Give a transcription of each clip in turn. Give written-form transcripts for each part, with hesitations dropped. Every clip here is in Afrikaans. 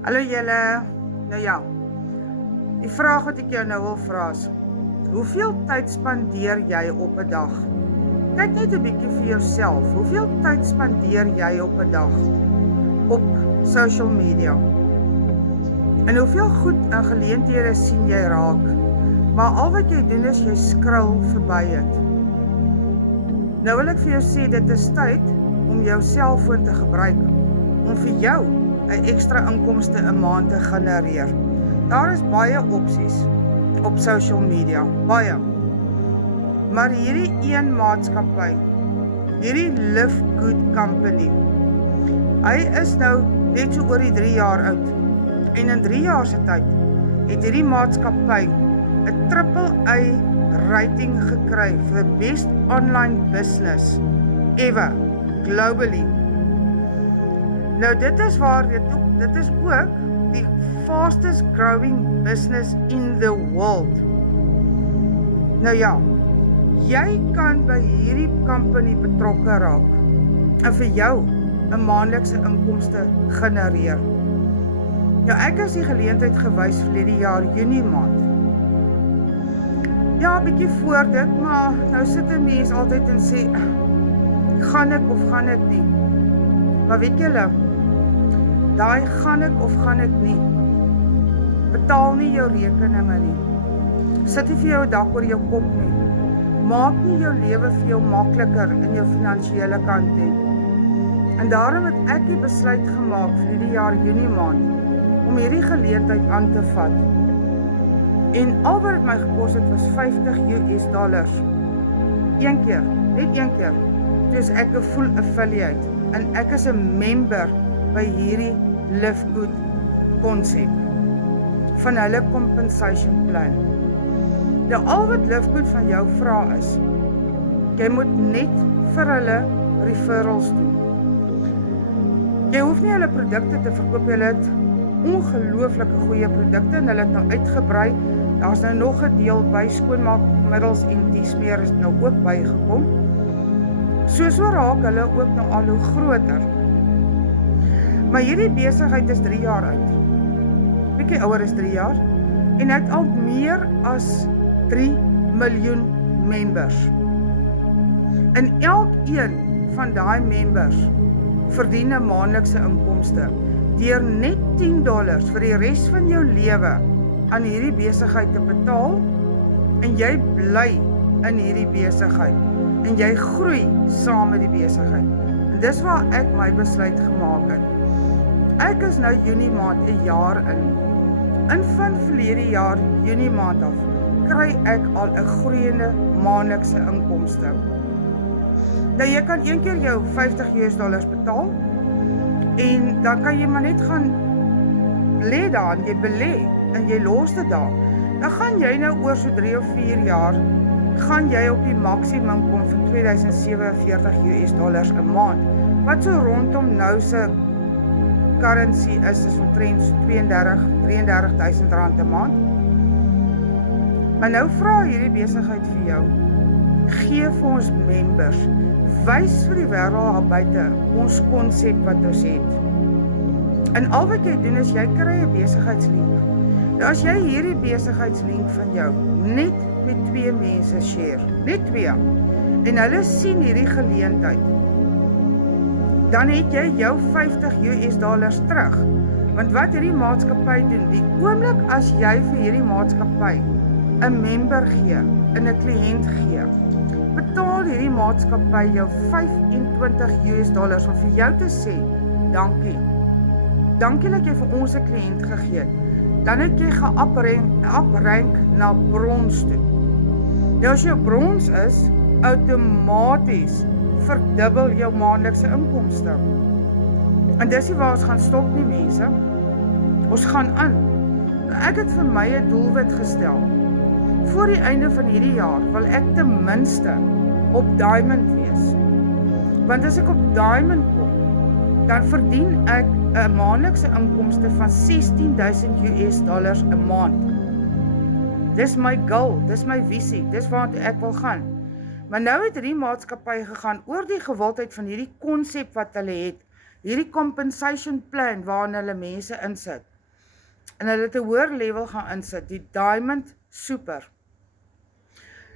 Hallo julle, nou ja, die vraag wat ek jou nou wil vra is, hoeveel tyd spandeer jy op 'n dag? Kyk net 'n bietjie vir jouself, hoeveel tyd spandeer jy op 'n dag op social media? En hoeveel goed en geleenthede sien jy raak, maar al wat jy doen is jy scroll verby dit. Nou wil ek vir jou sê, dit is tyd om jou selfoon te gebruik, om vir jou 'n ekstra inkomste 'n maand te genereer. Daar is baie opsies op social media, baie. Maar hierdie een maatskappy, hierdie Live Good Company, hy is nou net so oor die 3 jaar oud. En in 3 jaar se tyd het hierdie maatskappy 'n AAA rating gekry vir the best online business ever, globally. Nou dit is waar dit is ook die fastest growing business in the world. Nou ja, jy kan by hierdie company betrokke raak en vir jou 'n maandelikse inkomste genereer. Nou ek is die geleentheid gewys verlede jaar Junie maand. Ja, 'n bietjie voor dit, maar nou sit 'n mens altyd en sê, gaan ek of gaan ek nie? Maar weet julle, daai gaan ek of gaan ek nie, betaal nie jou rekeninge nie. Sit nie vir jou 'n dak oor jou kop nie. Maak nie jou lewe vir jou makliker in jou finansiële kant nie. En daarom het ek die besluit gemaak vir die jaar Junie maand om hierdie geleentheid aan te vat. En al wat dit my gekos het was $50. Een keer, net een keer. Dus ek 'n full affiliate en ek is 'n member by hierdie Live Good konsep van hulle compensation plan. Nou al wat Live Good van jou vra is, jy moet net vir hulle referrals doen. Jy hoef nie hulle produkte te verkoop, hulle het ongelooflike goeie produkte en hulle het nou uitgebrei. Daar's nou nog 'n deel by skoonmaakmiddels en dies meer is nou ook bygekom. So raak hulle ook nou al hoe groter. Maar hierdie besigheid is 3 jaar oud. Bietjie ouer as 3 jaar en het al meer as 3 miljoen members. En elkeen van daai members verdien 'n maandelikse inkomste deur net $10 vir die res van jou lewe aan hierdie besigheid te betaal en jy bly in hierdie besigheid en jy groei saam met die besigheid. En dis waar ek my besluit gemaak het. Ek is nou Junie maand 'n jaar in. En van verlede jaar Junie maand af kry ek al 'n groeiende maandelikse inkomste. Nou jy kan een keer jou $50 betaal en dan kan jy maar net gaan lê daar en jy belê en jy los dit daar. Dan gaan jy nou oor so 3 of 4 jaar gaan jy op die maksimum kom van $2047 'n maand. Wat so rondom nou se currency is omtrent so $32,000-33,000 'n maand. Maar nou vra hierdie besigheid vir jou, gee vir ons members, wys vir die wêreld daar buite ons konsep wat ons het. En al wat jy doen is jy kry 'n besigheidslink. Nou as jy hierdie besigheidslink van jou net met 2 mense share, net 2, en hulle sien hierdie geleentheid, dan het jy jou $50 terug. Want wat hierdie maatskappy doen, die oomblik as jy vir hierdie maatskappy 'n member gee, en 'n kliënt gee, betaal hierdie maatskappy jou $25 om vir jou te sê, dankie. Dankie dat jy vir ons 'n kliënt gegee het. Dan het jy geuprank na brons toe. Nou as jy brons is, outomaties verdubbel jou maandelikse inkomste. En dis nie waar ons gaan stop nie, mense. Ons gaan aan. Ek het vir my 'n doelwit gestel. Voor die einde van hierdie jaar wil ek ten minste op diamond wees. Want as ek op diamond kom, dan verdien ek 'n maandelikse inkomste van $16,000 'n maand. Dis my goal, dis my visie, dis waartoe ek wil gaan. Maar nou het hierdie maatskappy gegaan oor die gewildheid van hierdie konsep wat hulle het, hierdie compensation plan waarin hulle mense insit, en hulle het 'n hoër level gaan insit, die Diamond Super.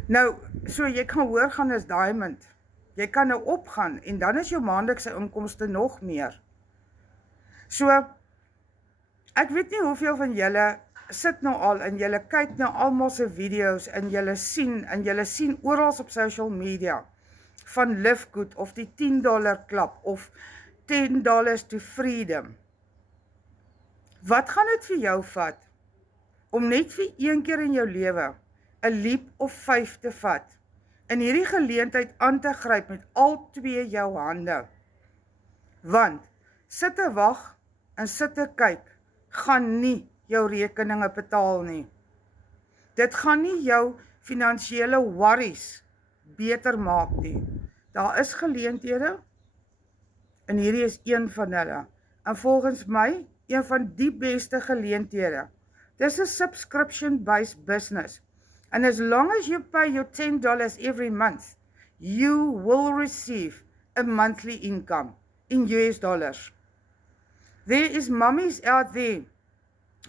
Nou, so jy kan hoër gaan as Diamond, jy kan nou opgaan, en dan is jou maandelikse inkomste nog meer. So, ek weet nie hoeveel van julle sit nou al, en julle kyk nou almal se video's, en julle sien oral op social media, van Live Good, of die $10 klap, of $10 to freedom. Wat gaan dit vir jou vat, om net vir een keer in jou lewe, 'n leap of 5 te vat, en hierdie geleentheid aan te gryp met al twee jou hande? Want, sit te wag, en sit te kyk, gaan nie jou rekeninge betaal nie. Dit gaan nie jou finansiële worries beter maak nie. Daar is geleenthede, en hierdie is een van hulle. En volgens my, een van die beste geleenthede. Dis 'n subscription-based business. And as long as you pay your $10 every month, you will receive a monthly income in US dollars. There is mummies out there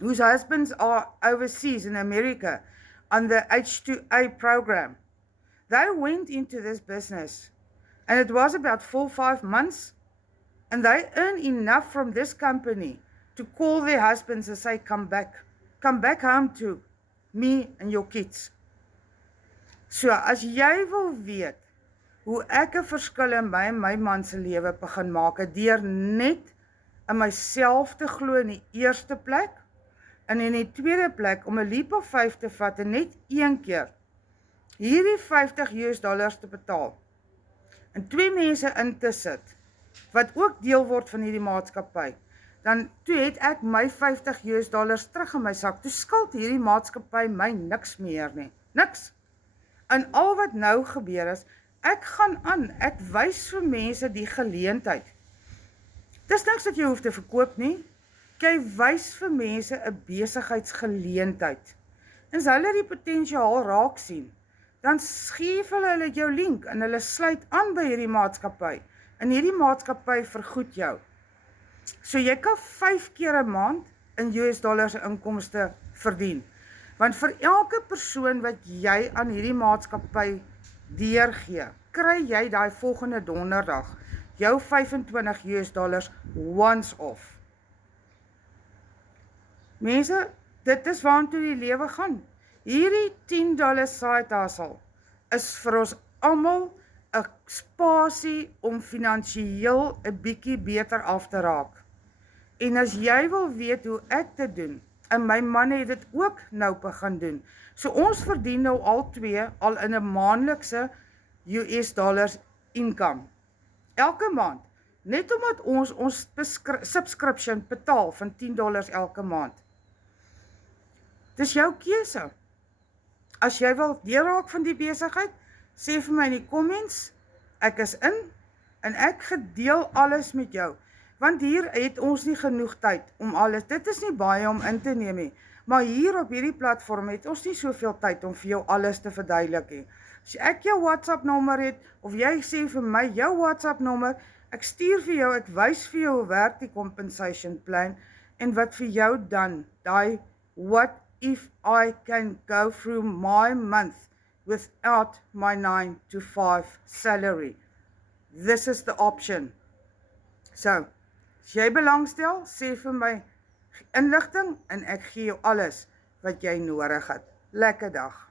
whose husbands are overseas in America on the H2A program. They went into this business, and it was about 4-5 months, and they earn enough from this company to call their husbands and say, come back home to me and your kids. So, as jy wil weet hoe ek 'n verskil in my en my man se lewe begin maak, deur net in myself te glo in die eerste plek, en in die tweede plek om 'n leap of 5 te vat en net een keer hierdie $50 te betaal, en twee mense in te sit, wat ook deel word van hierdie maatskappy, dan toe het ek my $50 terug in my sak, toe skuld hierdie maatskappy my niks meer nie, niks. En al wat nou gebeur is, ek gaan aan, ek wys vir mense die geleentheid. Dis niks wat jy hoef te verkoop nie, jy wys vir mense 'n besigheidsgeleentheid. En as hulle die potensiaal raak sien, dan gee hulle jou link, en hulle sluit aan by hierdie maatskappy, en hierdie maatskappy vergoed jou. So jy kan 5 keer 'n maand in US dollars inkomste verdien. Want vir elke persoon wat jy aan hierdie maatskappy deurgee, kry jy daai volgende donderdag jou $25 once off. Mense, dit is waartoe die lewe gaan. Hierdie $10 side hustle is vir ons almal 'n spasie om finansiëel 'n bietjie beter af te raak. En as jy wil weet hoe ek dit doen, en my man het dit ook nou begin doen, so ons verdien nou al twee al in 'n maandelikse US dollars income. Elke maand, net omdat ons subscription betaal van $10 elke maand. Dis jou keuse. As jy wil deel raak van die besigheid, sê vir my in die comments, ek is in, en ek gedeel alles met jou. Want hier het ons nie genoeg tyd om alles, dit is nie baie om in te neem nie, maar hier op hierdie platform het ons nie soveel tyd om vir jou alles te verduidelik nie. As ek jou WhatsApp nommer het, of jy sê vir my jou WhatsApp nommer, ek stuur vir jou, ek wys vir jou hoe werk die compensation plan, en wat vir jou dan, die what if I can go through my month without my 9 to 5 salary. This is the option. So, as jy belangstel, sê vir my inligting, en ek gee jou alles wat jy nodig het. Lekker dag.